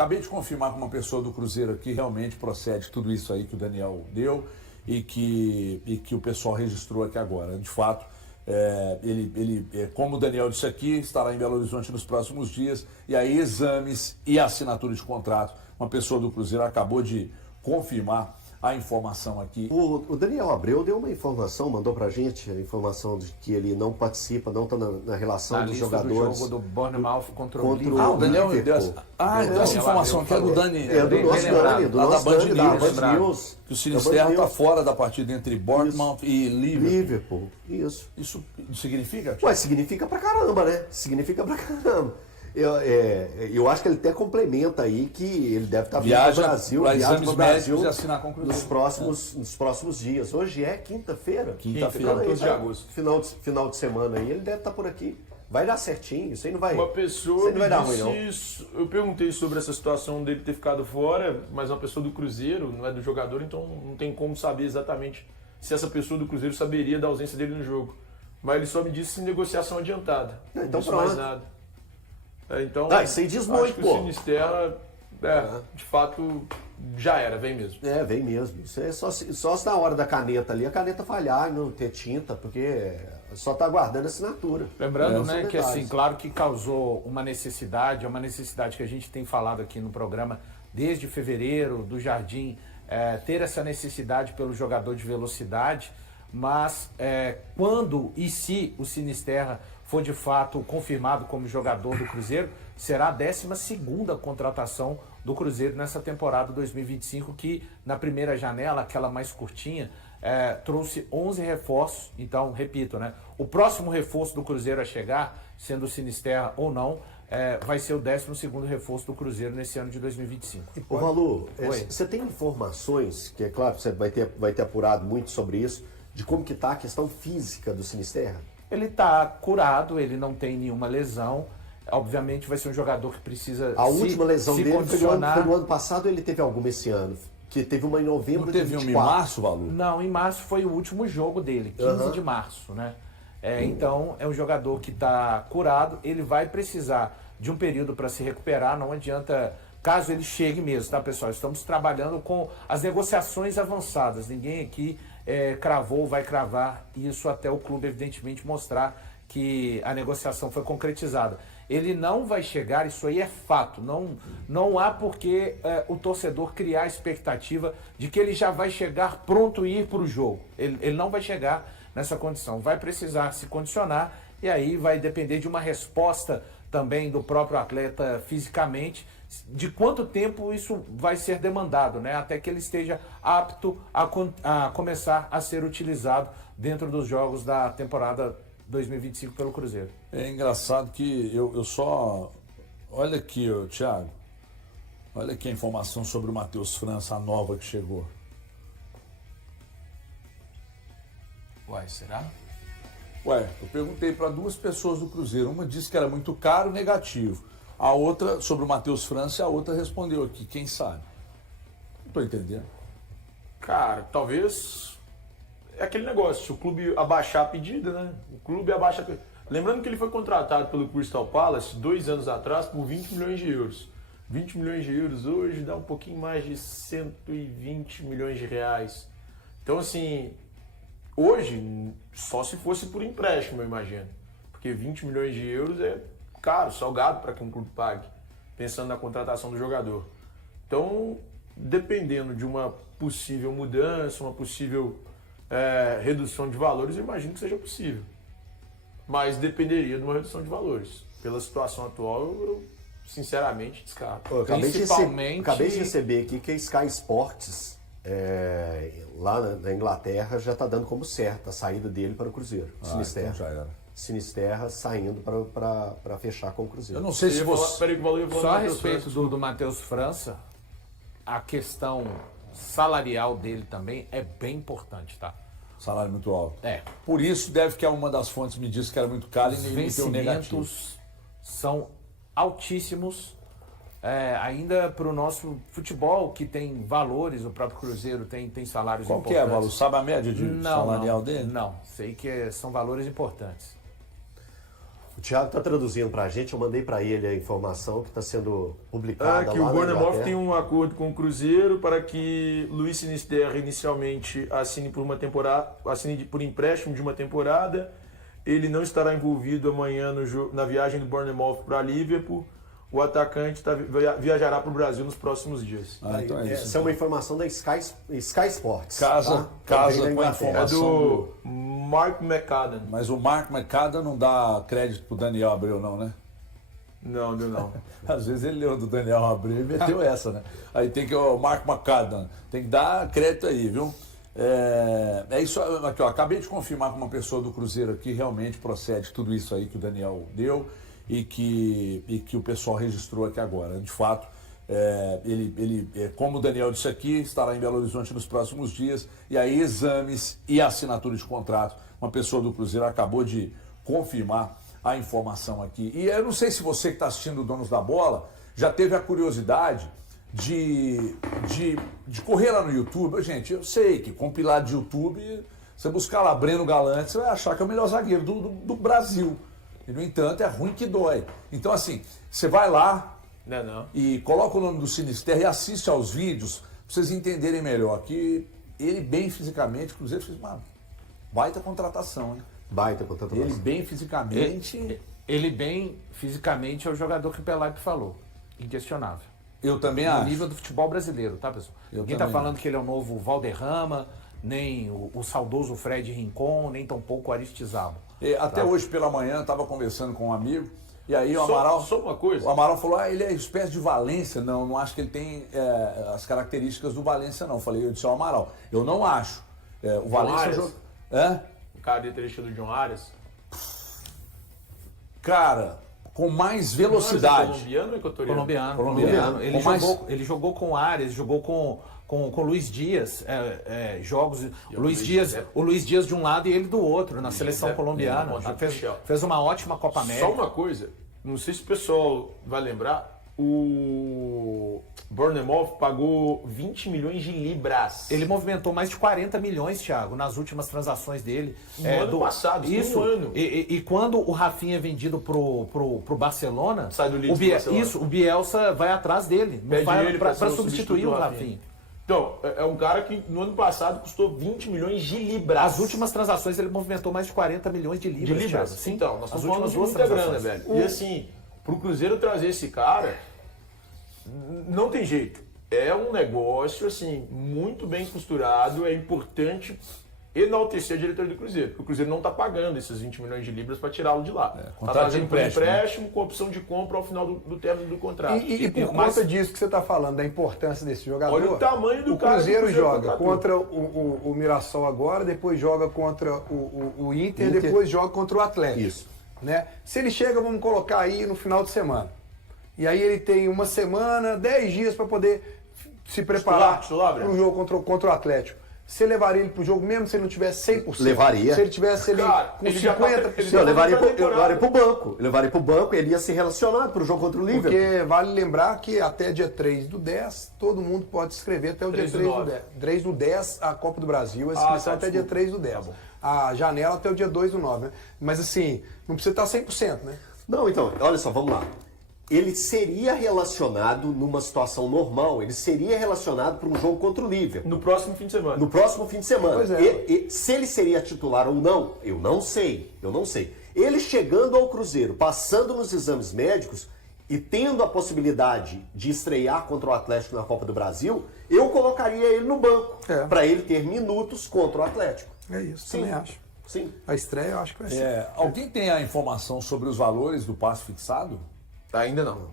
Acabei de confirmar com uma pessoa do Cruzeiro que realmente procede tudo isso aí que o Daniel deu e que o pessoal registrou aqui agora. De fato, como o Daniel disse aqui, estará em Belo Horizonte nos próximos dias, e aí exames e assinatura de contrato. Uma pessoa do Cruzeiro acabou de confirmar a informação aqui. O Daniel Abreu deu uma informação, mandou pra gente a informação de que ele não participa, não está na relação dos jogadores. Do jogo do Bournemouth contra o o Liverpool. O Daniel deu essa informação aqui é do Dani. É do nosso Dani, do nosso Dani, da Band News. Que o Sinisterra está fora da partida entre Bournemouth e Liverpool. Isso. Isso significa? Ué, significa pra caramba, né? Significa pra caramba. Eu acho que ele até complementa aí que ele deve estar vindo para o Brasil, viagem para o Brasil nos próximos dias. Hoje é quinta-feira. Quinta-feira, 14 de agosto. Final de semana aí, ele deve estar por aqui. Vai dar certinho, isso aí não vai. Uma pessoa me dar ruim, não. Isso. Eu perguntei sobre essa situação dele ter ficado fora, mas uma pessoa do Cruzeiro, não é do jogador, então não tem como saber exatamente se essa pessoa do Cruzeiro saberia da ausência dele no jogo. Mas ele só me disse negociação adiantada. Então disse pronto. mais nada. Então, isso aí diz muito, acho que o Sinisterra, de fato, já era, vem mesmo. Vem mesmo. Isso é só se na hora da caneta ali, a caneta falhar e não ter tinta, porque só está aguardando a assinatura. Lembrando, né, que assim, claro que causou uma necessidade, é uma necessidade que a gente tem falado aqui no programa desde fevereiro, do Jardim, ter essa necessidade pelo jogador de velocidade, mas quando e se o Sinisterra for de fato confirmado como jogador do Cruzeiro, será a 12ª contratação do Cruzeiro nessa temporada 2025, que na primeira janela, aquela mais curtinha, trouxe 11 reforços. Então, repito, né, o próximo reforço do Cruzeiro a chegar, sendo o Sinisterra ou não, vai ser o 12º reforço do Cruzeiro nesse ano de 2025. Ô, Valu, você tem informações, que é claro, você vai ter apurado muito sobre isso, de como que está a questão física do Sinisterra? Ele está curado, ele não tem nenhuma lesão. Obviamente vai ser um jogador que precisa A última lesão dele foi no ano passado, ou ele teve alguma esse ano? Que teve uma em novembro de 2024. Não teve uma em março, Valu? Não, em março foi o último jogo dele, 15 de março, né? Então é um jogador que está curado, ele vai precisar de um período para se recuperar, não adianta, caso ele chegue mesmo, tá, pessoal? Estamos trabalhando com as negociações avançadas, ninguém aqui cravou, vai cravar isso até o clube evidentemente mostrar que a negociação foi concretizada. Ele não vai chegar, isso aí é fato, não há por que o torcedor criar a expectativa de que ele já vai chegar pronto e ir para o jogo. Ele não vai chegar nessa condição, vai precisar se condicionar e aí vai depender de uma resposta também do próprio atleta fisicamente, de quanto tempo isso vai ser demandado, né? Até que ele esteja apto a começar a ser utilizado dentro dos jogos da temporada 2025 pelo Cruzeiro. É engraçado que eu só... Olha aqui, Thiago. Olha aqui a informação sobre o Matheus França, a nova que chegou. Uai, será? Eu perguntei para duas pessoas do Cruzeiro. Uma disse que era muito caro, negativo. A outra, sobre o Matheus França, a outra respondeu aqui, quem sabe? Não estou entendendo. Cara, talvez... É aquele negócio, se o clube abaixar a pedida, né? O clube abaixa a pedida. Lembrando que ele foi contratado pelo Crystal Palace 2 anos atrás por 20 milhões de euros. 20 milhões de euros hoje dá um pouquinho mais de 120 milhões de reais. Então, assim, hoje, só se fosse por empréstimo, eu imagino. Porque 20 milhões de euros é caro, salgado para que um clube pague, pensando na contratação do jogador. Então, dependendo de uma possível mudança, uma possível redução de valores, eu imagino que seja possível. Mas dependeria de uma redução de valores. Pela situação atual, eu sinceramente descarto. Eu acabei de receber aqui que a Sky Sports, lá na Inglaterra, já está dando como certa a saída dele para o Cruzeiro. Sinisterra. Então já era. Sinisterra saindo para fechar com o Cruzeiro. Eu não sei se você... Só a respeito do Matheus França, a questão salarial dele também é bem importante, tá? Salário muito alto. É. Por isso, deve que uma das fontes me disse que era muito caro Os e nem deu negativo. vencimentos são altíssimos, ainda para o nosso futebol, que tem valores, o próprio Cruzeiro tem salários Qual importantes. que é, Valu? Sabe a média de salarial dele? Não, sei que são valores importantes. O Thiago está traduzindo para a gente, eu mandei para ele a informação que está sendo publicada que lá o na Bournemouth Inglaterra. tem um acordo com o Cruzeiro para que Luiz Sinisterra inicialmente assine por uma temporada, assine por empréstimo de uma temporada. Ele não estará envolvido amanhã na viagem do Bournemouth para Liverpool. O atacante viajará para o Brasil nos próximos dias. Então é isso. Essa é uma informação da Sky Sports. Casa com a É informação do Mark McAdam. Mas o Mark McAdam não dá crédito pro Daniel Abreu, não, né? Não, deu não. Às vezes ele leu do Daniel Abreu e meteu essa, né? Aí tem que o Mark McAdam, tem que dar crédito aí, viu? É isso aqui, ó. Acabei de confirmar com uma pessoa do Cruzeiro aqui, realmente procede tudo isso aí que o Daniel deu e que o pessoal registrou aqui agora. De fato, como o Daniel disse aqui, estará em Belo Horizonte nos próximos dias, e aí exames e assinatura de contrato. Uma pessoa do Cruzeiro acabou de confirmar a informação aqui. E eu não sei se você que está assistindo o Donos da Bola já teve a curiosidade de correr lá no YouTube. Gente, eu sei que compilado de YouTube, você buscar lá Breno Galante, você vai achar que é o melhor zagueiro do Brasil. E, no entanto, é ruim que dói. Então, assim, você vai lá e coloca o nome do Sinisterra e assiste aos vídeos para vocês entenderem melhor que ele bem fisicamente, o Cruzeiro fez uma baita contratação, hein? Baita contratação. Ele bem fisicamente... Ele bem fisicamente é o jogador que o Pelaipe falou. Inquestionável. Eu também No acho. nível do futebol brasileiro, tá, pessoal? Ninguém tá falando que ele é o novo Valderrama, nem o saudoso Fred Rincon, nem tampouco o Aristizábal. Até hoje pela manhã estava conversando com um amigo, e aí o Amaral... Só uma coisa. O Amaral falou, ele é espécie de Valência. Não acho que ele tem as características do Valência, não. Eu disse ao Amaral, eu não acho. O Valência... O característica do John Arias. Cara, com mais velocidade. Colombiano ou equatoriano? Colombiano. Ele jogou com Arias, jogou com o Luiz Dias, jogos. O Luiz Dias de um lado e ele do outro, na seleção colombiana. Fez uma ótima Copa América. Só uma coisa, não sei se o pessoal vai lembrar, o Bournemouth pagou 20 milhões de libras. Ele movimentou mais de 40 milhões, Thiago, nas últimas transações dele. No ano passado, isso. Um ano. E quando o Rafinha é vendido pro Barcelona, sai do Leeds o Bielsa vai atrás dele, para substituir o Rafinha. Então, é um cara que no ano passado custou 20 milhões de libras. As últimas transações ele movimentou mais de 40 milhões de libras. Sim, então, nós estamos falando de muita grana, velho. E assim, pro Cruzeiro trazer esse cara, não tem jeito. É um negócio, assim, muito bem costurado. É importante enaltecer a diretoria do Cruzeiro, porque o Cruzeiro não está pagando esses 20 milhões de libras para tirá-lo de lá. Está trazendo por empréstimo com opção de compra ao final do término do contrato. E por conta disso que você está falando, da importância desse jogador, olha o tamanho do cara. O Cruzeiro joga contra o Mirassol agora, depois joga contra o Inter, depois joga contra o Atlético. Isso. Né? Se ele chega, vamos colocar aí no final de semana. E aí ele tem uma semana, 10 dias para poder se preparar para um jogo contra o Atlético. Você levaria ele pro jogo mesmo se ele não tivesse 100%? Levaria. Se ele tivesse ali com 50%? Eu levaria pro banco. Eu levaria pro banco e ele ia ser relacionado pro jogo contra o Liverpool. Porque vale lembrar que até dia 3/10, todo mundo pode se inscrever até o dia 3/10. 3/10, a Copa do Brasil, a inscrição até dia 3/10. A janela até o dia 2/9, né? Mas assim, não precisa estar 100%, né? Não, então, olha só, vamos lá. Ele seria relacionado numa situação normal, ele seria relacionado para um jogo contra o Liverpool. No próximo fim de semana. No próximo fim de semana. Pois é. E se ele seria titular ou não, eu não sei. Ele chegando ao Cruzeiro, passando nos exames médicos e tendo a possibilidade de estrear contra o Atlético na Copa do Brasil, eu colocaria ele no banco, para ele ter minutos contra o Atlético. É isso, Sim. também acho. Sim. A estreia eu acho que vai ser. Alguém tem a informação sobre os valores do passe fixado? Ainda não.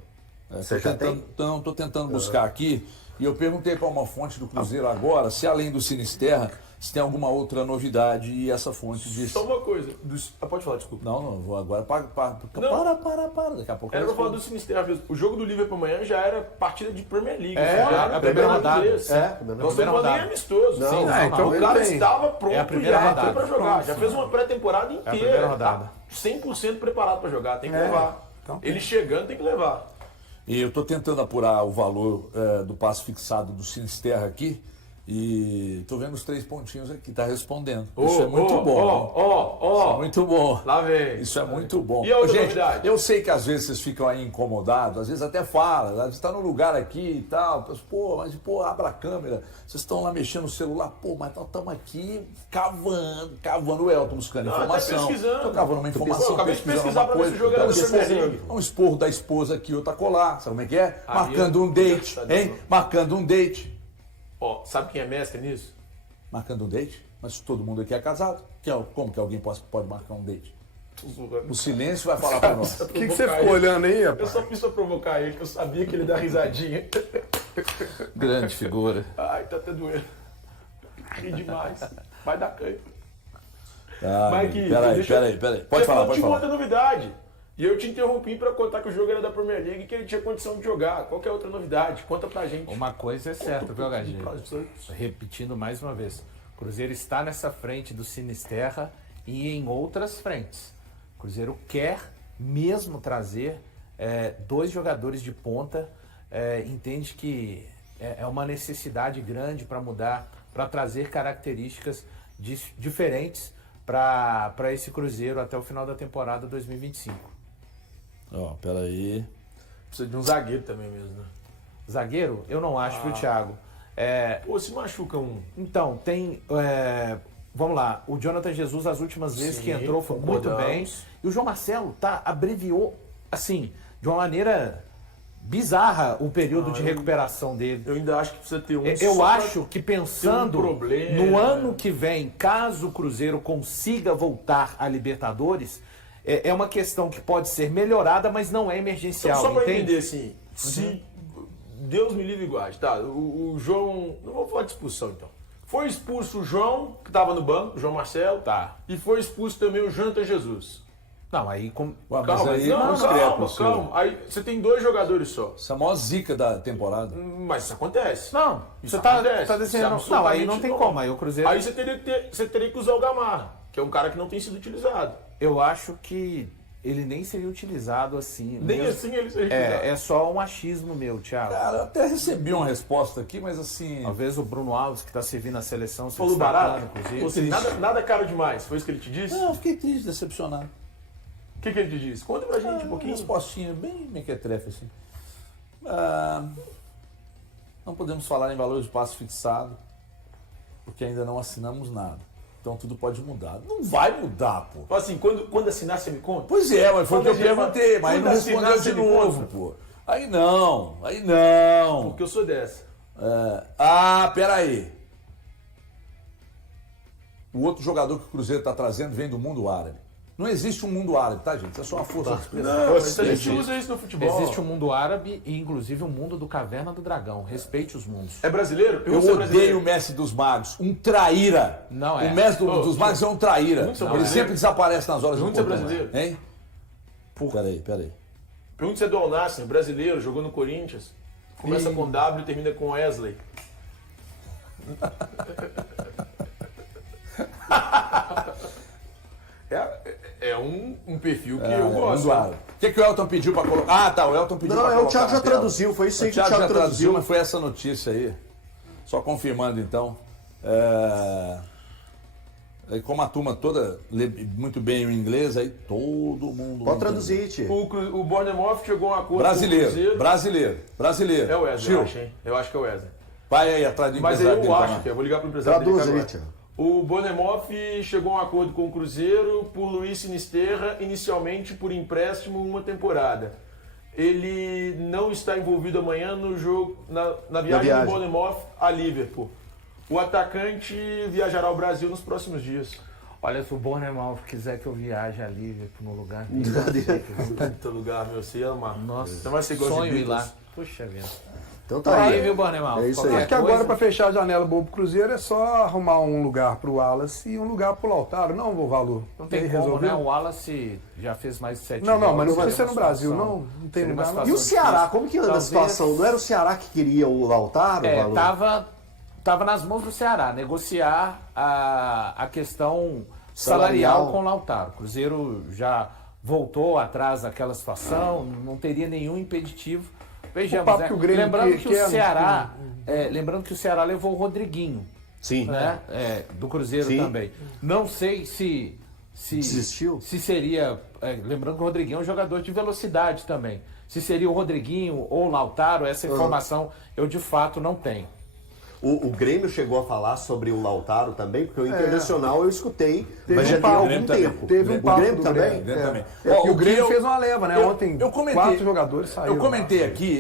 Você já tem? Então, estou tentando buscar aqui. E eu perguntei para uma fonte do Cruzeiro agora se além do Sinisterra, se tem alguma outra novidade, e essa fonte disse... Só uma coisa. Pode falar, desculpa. Não, vou agora. Para. Daqui a pouco Era pra falar do Sinisterra mesmo. O jogo do Liverpool amanhã já era partida de Premier League. a primeira rodada. Nós estamos falando em amistoso. Não, sim. então O cara tem. estava pronto É a primeira rodada. para jogar. Já fez uma pré-temporada inteira. primeira rodada. Tá 100% preparado para jogar. Tem que levar. Então, Ele chegando tem que levar. E eu estou tentando apurar o valor do passe fixado do Sinisterra aqui. E tô vendo os 3 pontinhos aqui, tá respondendo. Isso é muito bom. Isso é muito bom. Lá vem. Isso é muito bom. E a outra gente, novidade? eu sei que às vezes vocês ficam aí incomodados, às vezes até falam, às vezes está no lugar aqui e tal, abra a câmera, vocês estão lá mexendo no celular, mas nós estamos aqui cavando o Elton buscando informação. Estou cavando uma informação, acabei de pesquisar para ver se o jogo era da Premier League. Um esporro da esposa aqui, outra colar, sabe como é que é? Marcando um date, hein? Marcando um date. Sabe quem é mestre nisso? Marcando um date? Mas todo mundo aqui é casado. Como que alguém pode marcar um date? O silêncio vai falar pra nós. O que você ficou olhando aí, rapaz? Eu só fiz pra provocar ele, que eu sabia que ele dá risadinha. Grande figura. Ai, tá até doendo. Ri demais. Vai dar canho. Peraí. Pode falar. Tinha outra novidade. E eu te interrompi para contar que o jogo era da Premier League e que ele tinha condição de jogar. Qual que é a outra novidade? Conta pra gente. Uma coisa é certa, viu, HG? Repetindo mais uma vez. O Cruzeiro está nessa frente do Sinisterra e em outras frentes. O Cruzeiro quer mesmo trazer 2 jogadores de ponta. Entende que é uma necessidade grande para mudar, para trazer características diferentes para esse Cruzeiro até o final da temporada 2025. Peraí. Precisa de um zagueiro também mesmo, né? Zagueiro? Eu não acho, viu, Thiago? Se machuca um. Então, tem... vamos lá. O Jonathan Jesus, as últimas vezes que entrou, foi muito bem. E o João Marcelo abreviou, assim, de uma maneira bizarra o período de recuperação dele. Eu ainda acho que precisa ter um... Eu acho que pensando no ano que vem, caso o Cruzeiro consiga voltar à Libertadores... É uma questão que pode ser melhorada, mas não é emergencial. Então, só para entender, assim, se Deus me livre e guarde, tá? O João, não vou falar de expulsão então. Foi expulso o João, que estava no banco, o João Marcelo, tá. E foi expulso também o Jonathan Jesus. Não, aí... Calma. Aí você tem 2 jogadores só. Isso é a maior zica da temporada. Mas isso acontece. Não, isso acontece. Tá dizendo... Não, aí não tem como, aí o Cruzeiro... Aí você teria que usar o Gamarra, que é um cara que não tem sido utilizado. Eu acho que ele nem seria utilizado assim. Nem mesmo. Assim ele seria utilizado. É só um achismo meu, Thiago. Cara, eu até recebi uma resposta aqui, mas assim... Talvez o Bruno Alves, que está servindo a seleção... Falou barato? Ou seja, nada caro demais. Foi isso que ele te disse? Não, eu fiquei triste, decepcionado. O que ele te disse? Conta pra gente um pouquinho. Uma respostinha bem mequetrefe, assim. Não podemos falar em valor de passe fixado, porque ainda não assinamos nada. Então tudo pode mudar. Não vai mudar, pô. Assim, quando assinar, você me conta? Pois mas foi o que eu perguntei, mas aí não respondeu de novo, pô. Aí não. Porque eu sou dessa. Peraí. O outro jogador que o Cruzeiro está trazendo vem do mundo árabe. Não existe um mundo árabe, tá, gente? Isso é só uma força de expressão. Não, mas a gente usa isso no futebol. Existe um mundo árabe e, inclusive, um mundo do Caverna do Dragão. Respeite os mundos. É brasileiro? Eu odeio o Mestre dos Magos. Um traíra. Não é. O Mestre dos Magos é um traíra. Ele sempre desaparece nas horas do importantes. Brasileiro? Hein? Peraí. Pergunta se é do Al-Nassr, brasileiro, jogou no Corinthians. Começa com W e termina com Wesley. É um perfil que eu gosto. O que o Elton pediu para colocar? O Elton pediu para colocar. Não, o Thiago já traduziu, foi isso aí que o Thiago traduziu. Mas foi essa notícia aí. Só confirmando então. Como a turma toda lê muito bem o inglês, aí todo mundo... Pode traduzir, tio. O Bournemouth chegou a um acordo Brasileiro. É o Wesley, eu acho, hein? Eu acho que é o Wesley. Vai aí atrás do empresário dele. Mas eu acho que eu vou ligar pro empresário dele agora. Traduz aí, tio. O Bournemouth chegou a um acordo com o Cruzeiro por Luiz Sinisterra, inicialmente por empréstimo 1 temporada. Ele não está envolvido amanhã no jogo, na viagem do Bournemouth a Liverpool. O atacante viajará ao Brasil nos próximos dias. Olha, se o Bournemouth quiser que eu viaje a Liverpool no lugar dele. Puta lugar, meu, você ama. Nossa, você vai ser sonho ir lá. Puxa vida. Então tá aí, viu, Bournemouth? É isso aí. Acho que agora, para fechar a janela boa pro Cruzeiro, é só arrumar um lugar pro Wallace e um lugar pro Lautaro. Não, o valor. Não tem como, né? O Wallace já fez mais de 7 Não, mas não vai ser no Brasil, não. Não tem lugar. E o Ceará, como que anda a situação? Não era o Ceará que queria o Lautaro? Tava nas mãos do Ceará, negociar a questão salarial com o Lautaro. O Cruzeiro já voltou atrás daquela situação, não teria nenhum impeditivo. Vejamos, lembrando que o Ceará lembrando que o Ceará levou o Rodriguinho. Sim. Né? Do Cruzeiro também. Não sei se desistiu? Se seria... lembrando que o Rodriguinho é um jogador de velocidade também. Se seria o Rodriguinho ou o Lautaro, essa informação eu de fato não tenho. O Grêmio chegou a falar sobre o Lautaro também, porque o Internacional eu escutei, mas já um tem papo, algum tempo. Teve um papo o Grêmio também? E o Grêmio fez uma leva, né? Ontem eu comentei, 4 jogadores saíram.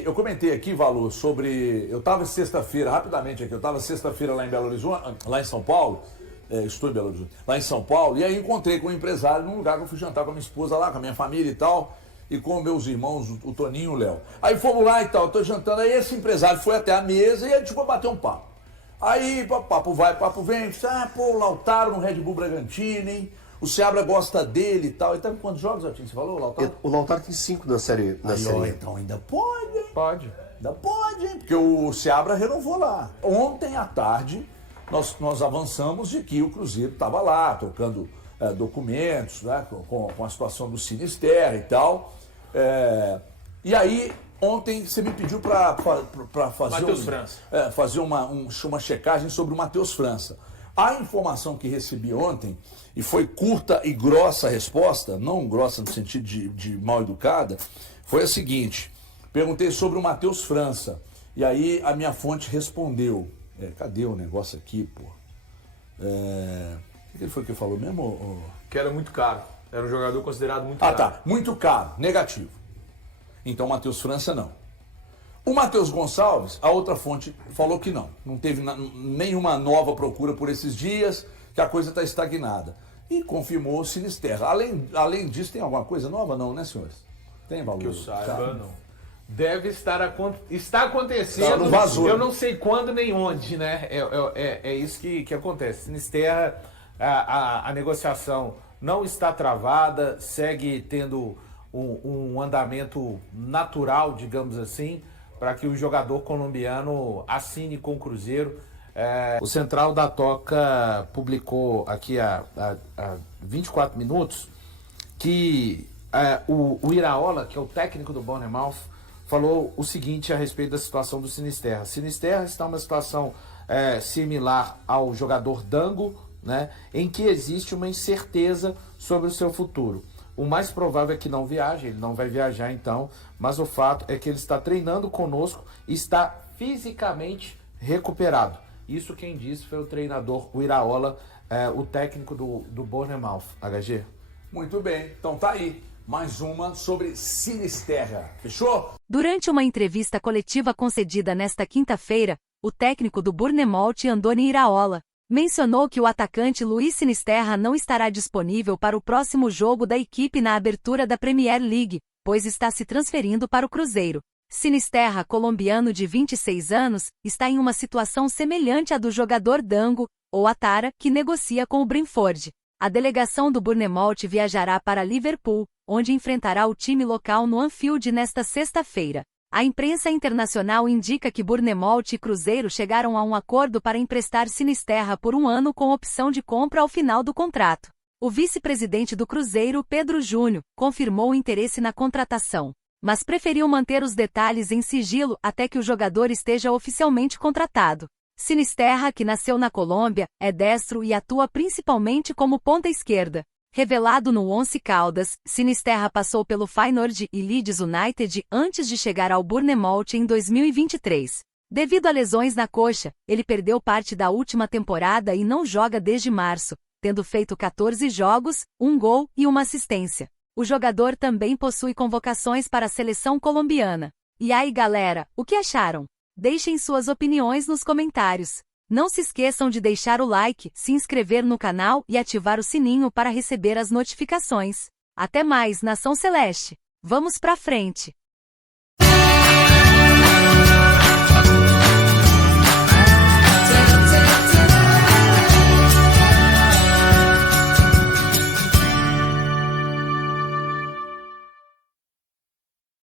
Eu comentei aqui, Valor, sobre... Eu estava sexta-feira, rapidamente aqui, eu estava sexta-feira lá em Belo Horizonte, lá em São Paulo, estou em Belo Horizonte, lá em São Paulo, e aí encontrei com um empresário num lugar que eu fui jantar com a minha esposa lá, com a minha família e tal, e com meus irmãos, o Toninho e o Léo. Aí fomos lá e tal, eu tô jantando, aí esse empresário foi até a mesa e a gente foi bater um papo. Aí, papo vai, papo vem, o Lautaro no Red Bull Bragantino, hein? O Seabra gosta dele e tal. Ele tá com quantos jogos, Altinho? Você falou, o Lautaro? O Lautaro tem 5 na série. Então ainda pode, hein? Pode. Ainda pode, hein? Porque o Seabra renovou lá. Ontem à tarde, nós avançamos de que o Cruzeiro estava lá, trocando documentos, né? Com a situação do Sinisterra e tal. E aí... Ontem você me pediu para fazer uma checagem sobre o Matheus França. A informação que recebi ontem, e foi curta e grossa a resposta, não grossa no sentido de mal educada, foi a seguinte: perguntei sobre o Matheus França, e aí a minha fonte respondeu. Cadê o negócio aqui, pô? O que foi que falou mesmo? Que era muito caro. Era um jogador considerado muito caro. Tá. Muito caro. Negativo. Então, o Matheus França, não. O Matheus Gonçalves, a outra fonte falou que não. Não teve nenhuma nova procura por esses dias, que a coisa está estagnada. E confirmou o Sinisterra. Além disso, tem alguma coisa nova? Não, né, senhores? Tem valor? Que eu saiba, não. Deve está acontecendo. Não vazou. Eu não sei quando nem onde, né? É isso que acontece. Sinisterra, a negociação não está travada, segue tendo um andamento natural, digamos assim, para que o jogador colombiano assine com o Cruzeiro. O Central da Toca publicou aqui há 24 minutos que o Iraola, que é o técnico do Bournemouth, falou o seguinte a respeito da situação do Sinisterra. Sinisterra está numa situação similar ao jogador Dango, né, em que existe uma incerteza sobre o seu futuro. O mais provável é que não viaje, ele não vai viajar então, mas o fato é que ele está treinando conosco e está fisicamente recuperado. Isso quem disse foi o treinador, o Iraola, o técnico do Bournemouth, HG. Muito bem, então tá aí, mais uma sobre Sinisterra, fechou? Durante uma entrevista coletiva concedida nesta quinta-feira, o técnico do Bournemouth, Andoni Iraola, mencionou que o atacante Luiz Sinisterra não estará disponível para o próximo jogo da equipe na abertura da Premier League, pois está se transferindo para o Cruzeiro. Sinisterra, colombiano de 26 anos, está em uma situação semelhante à do jogador Dango, ou Atara, que negocia com o Brentford. A delegação do Bournemouth viajará para Liverpool, onde enfrentará o time local no Anfield nesta sexta-feira. A imprensa internacional indica que Bournemouth e Cruzeiro chegaram a um acordo para emprestar Sinisterra por 1 ano com opção de compra ao final do contrato. O vice-presidente do Cruzeiro, Pedro Júnior, confirmou o interesse na contratação, mas preferiu manter os detalhes em sigilo até que o jogador esteja oficialmente contratado. Sinisterra, que nasceu na Colômbia, é destro e atua principalmente como ponta esquerda. Revelado no Once Caldas, Sinisterra passou pelo Feyenoord e Leeds United antes de chegar ao Bournemouth em 2023. Devido a lesões na coxa, ele perdeu parte da última temporada e não joga desde março, tendo feito 14 jogos, 1 gol e 1 assistência. O jogador também possui convocações para a seleção colombiana. E aí, galera, o que acharam? Deixem suas opiniões nos comentários. Não se esqueçam de deixar o like, se inscrever no canal e ativar o sininho para receber as notificações. Até mais, Nação Celeste! Vamos pra frente!